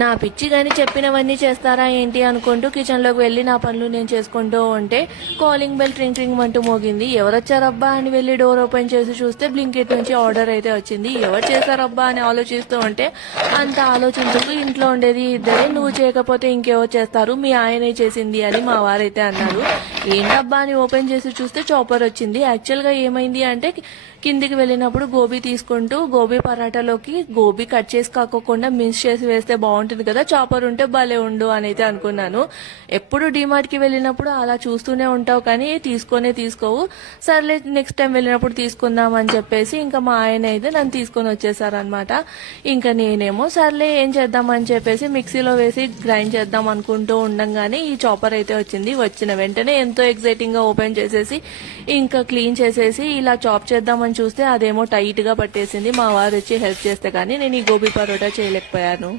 నా పిచ్చి గాని చెప్పినవన్నీ చేస్తారా ఏంటి అనుకుంటూ కిచెన్ లోకి వెళ్లి నా పనులు నేను చేసుకుంటూ ఉంటే కాలింగ్ బెల్ ట్రింగ్ ట్రింగ్ అంటూ మోగింది. ఎవరొచ్చారబ్బా అని వెళ్లి డోర్ ఓపెన్ చేసి చూస్తే బ్లింకిట్ నుంచి ఆర్డర్ అయితే వచ్చింది. ఎవరు చేశారబ్బా అని ఆలోచిస్తూ ఉంటే అంత ఆలోచించుకు ఇంట్లో ఉండేది ఇద్దరే, నువ్వు చేయకపోతే ఇంకెవరు చేస్తారు, మీ ఆయనే చేసింది అని మా వారైతే అన్నారు. ఏంటబ్బా అని ఓపెన్ చేసి చూస్తే చాపర్ వచ్చింది. యాక్చువల్ గా ఏమైంది అంటే కిందికి వెళ్ళినప్పుడు గోబీ తీసుకుంటూ గోబీ పరాటాలోకి గోబీ కట్ చేసి కాకోకుండా మిక్స్ చేసి వేస్తే బాగుంటుంది కదా, చాపర్ ఉంటే భలే ఉండు అని అయితే అనుకున్నాను. ఎప్పుడు డిమార్ట్ కి వెళ్ళినప్పుడు అలా చూస్తూనే ఉంటావు కానీ తీసుకోవు. సర్లే నెక్స్ట్ టైం వెళ్ళినప్పుడు తీసుకుందాం అని చెప్పేసి ఇంకా మా ఆయన అయితే నన్ను తీసుకొని వచ్చేసారనమాట. ఇంకా నేనేమో సర్లే ఏం చేద్దాం అని చెప్పేసి మిక్సీలో వేసి గ్రైండ్ చేద్దాం అనుకుంటూ ఉండంగానే ఈ చాపర్ అయితే వచ్చింది. వచ్చిన వెంటనే ఎంతో ఎక్సైటింగ్ గా ఓపెన్ చేసేసి ఇంకా క్లీన్ చేసేసి ఇలా చాప్ చేద్దామని చూస్తే అదేమో టైట్ గా పట్టేసింది. మా వారు వచ్చి హెల్ప్ చేస్తే కానీ నేను ఈ గోబీ పరోటా చేయలేకపోయాను.